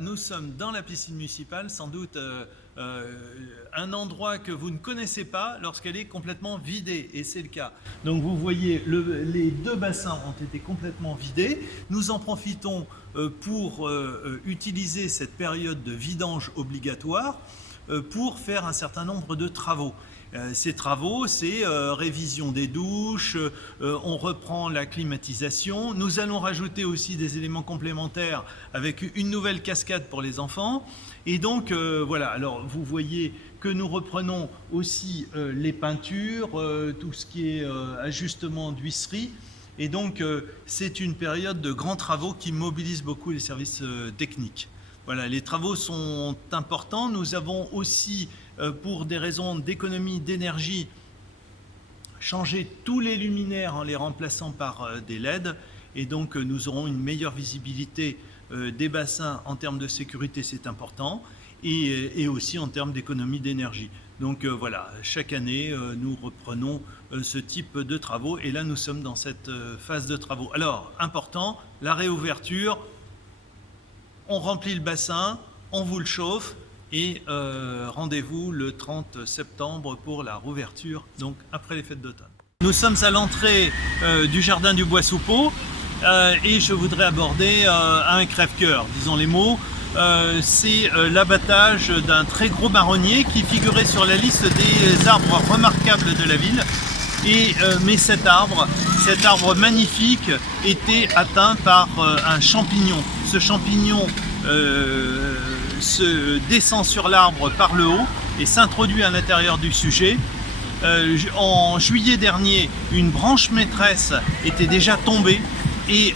Nous sommes dans la piscine municipale, sans doute un endroit que vous ne connaissez pas lorsqu'elle est complètement vidée, et c'est le cas. Donc vous voyez, les deux bassins ont été complètement vidés. Nous en profitons pour utiliser cette période de vidange obligatoire pour faire un certain nombre de travaux. Ces travaux, c'est révision des douches, on reprend la climatisation. Nous allons rajouter aussi des éléments complémentaires avec une nouvelle cascade pour les enfants. Et donc voilà, alors vous voyez que nous reprenons aussi les peintures, tout ce qui est ajustement d'huisserie. Et donc c'est une période de grands travaux qui mobilise beaucoup les services techniques. Voilà, les travaux sont importants. Nous avons aussi, pour des raisons d'économie d'énergie, changé tous les luminaires en les remplaçant par des LED. Et donc, nous aurons une meilleure visibilité des bassins en termes de sécurité, c'est important, et aussi en termes d'économie d'énergie. Donc voilà, chaque année, nous reprenons ce type de travaux. Et là, nous sommes dans cette phase de travaux. Alors, important, la réouverture. On remplit le bassin, on vous le chauffe et rendez-vous le 30 septembre pour la rouverture, donc après les fêtes d'automne. Nous sommes à l'entrée du jardin du Bois-Soupeau et je voudrais aborder un crève-cœur, disons les mots. C'est l'abattage d'un très gros marronnier qui figurait sur la liste des arbres remarquables de la ville. Mais cet arbre magnifique était atteint par un champignon. Ce champignon se descend sur l'arbre par le haut et s'introduit à l'intérieur du sujet. En juillet dernier, une branche maîtresse était déjà tombée et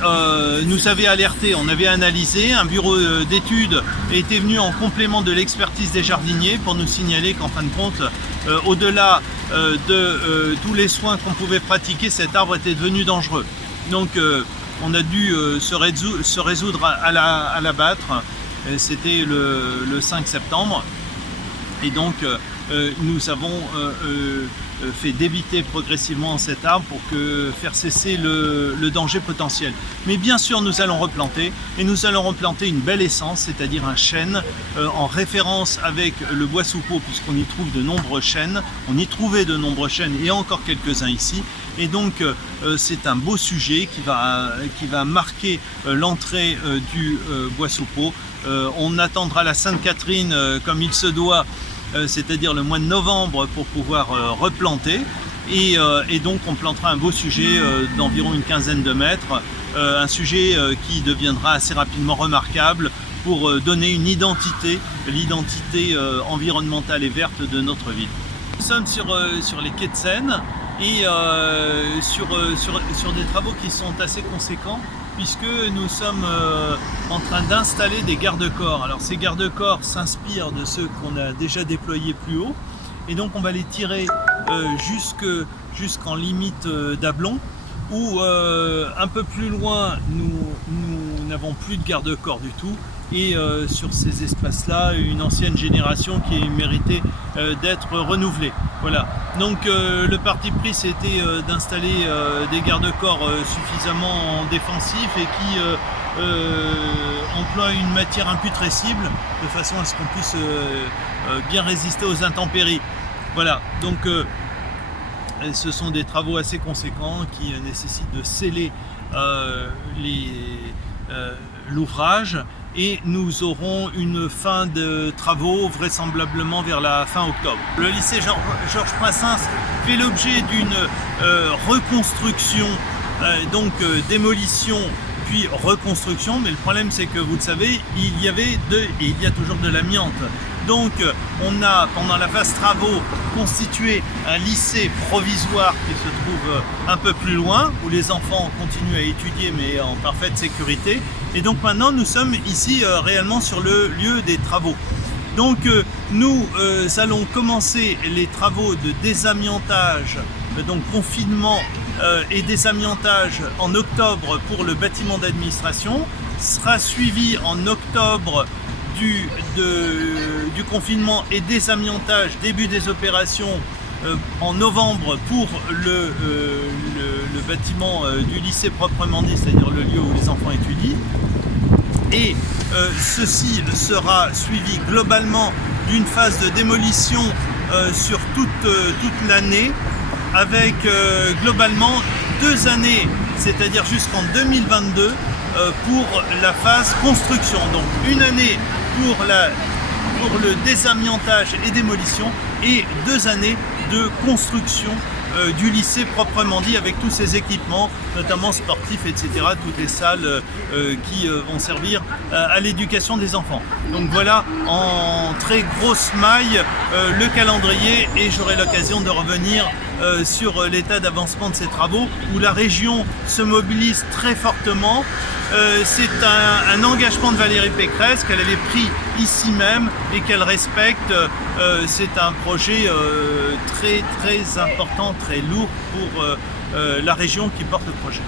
nous avait alerté, on avait analysé, un bureau d'études était venu en complément de l'expertise des jardiniers pour nous signaler qu'en fin de compte, au-delà de tous les soins qu'on pouvait pratiquer, cet arbre était devenu dangereux. Donc on a dû se résoudre à l'abattre. C'était le 5 septembre. Et donc nous avons fait débiter progressivement cet arbre pour faire cesser le danger potentiel. Mais bien sûr, nous allons replanter, et nous allons replanter une belle essence, c'est-à-dire un chêne, en référence avec le Bois-Soupeau, puisqu'on y trouve de nombreux chênes. On y trouvait de nombreux chênes et encore quelques-uns ici. Et donc c'est un beau sujet qui va marquer l'entrée du Bois-Soupeau. On attendra la Sainte-Catherine comme il se doit, c'est-à-dire le mois de novembre, pour pouvoir replanter. Et donc on plantera un beau sujet d'environ une quinzaine de mètres, un sujet qui deviendra assez rapidement remarquable pour donner une identité, l'identité environnementale et verte de notre ville. Nous sommes sur les quais de Seine et sur des travaux qui sont assez conséquents, puisque nous sommes en train d'installer des garde-corps. Alors ces garde-corps s'inspirent de ceux qu'on a déjà déployés plus haut, et donc on va les tirer jusqu'en limite d'Ablon, où un peu plus loin nous n'avons plus de garde-corps du tout, et sur ces espaces-là, une ancienne génération qui méritait d'être renouvelée. Voilà. Donc le parti pris, c'était d'installer des garde-corps suffisamment défensifs et qui emploient une matière imputrescible de façon à ce qu'on puisse bien résister aux intempéries. Voilà. Donc ce sont des travaux assez conséquents qui nécessitent de sceller l'ouvrage, et nous aurons une fin de travaux vraisemblablement vers la fin octobre. Le lycée Georges Brassens fait l'objet d'une reconstruction, donc démolition puis reconstruction, mais le problème c'est que, vous le savez, il y a toujours de l'amiante. Donc on a, pendant la phase travaux, constitué un lycée provisoire qui se trouve un peu plus loin, où les enfants continuent à étudier mais en parfaite sécurité. Et donc maintenant nous sommes ici réellement sur le lieu des travaux. Donc nous allons commencer les travaux de désamiantage, donc confinement et désamiantage en octobre pour le bâtiment d'administration. Sera suivi en octobre du confinement et désamiantage, début des opérations en novembre pour le bâtiment du lycée proprement dit, c'est-à-dire le lieu où les enfants étudient. Et ceci sera suivi globalement d'une phase de démolition sur toute l'année, avec globalement 2 années, c'est-à-dire jusqu'en 2022, pour la phase construction. Donc une année pour le désamiantage et démolition, et 2 années de construction du lycée proprement dit, avec tous ces équipements, notamment sportifs, etc., toutes les salles qui vont servir à l'éducation des enfants. Donc voilà en très grosse maille le calendrier, et j'aurai l'occasion de revenir sur l'état d'avancement de ces travaux, où la région se mobilise très fortement. C'est un engagement de Valérie Pécresse qu'elle avait pris ici même et qu'elle respecte. C'est un projet très important, très lourd pour la région qui porte le projet.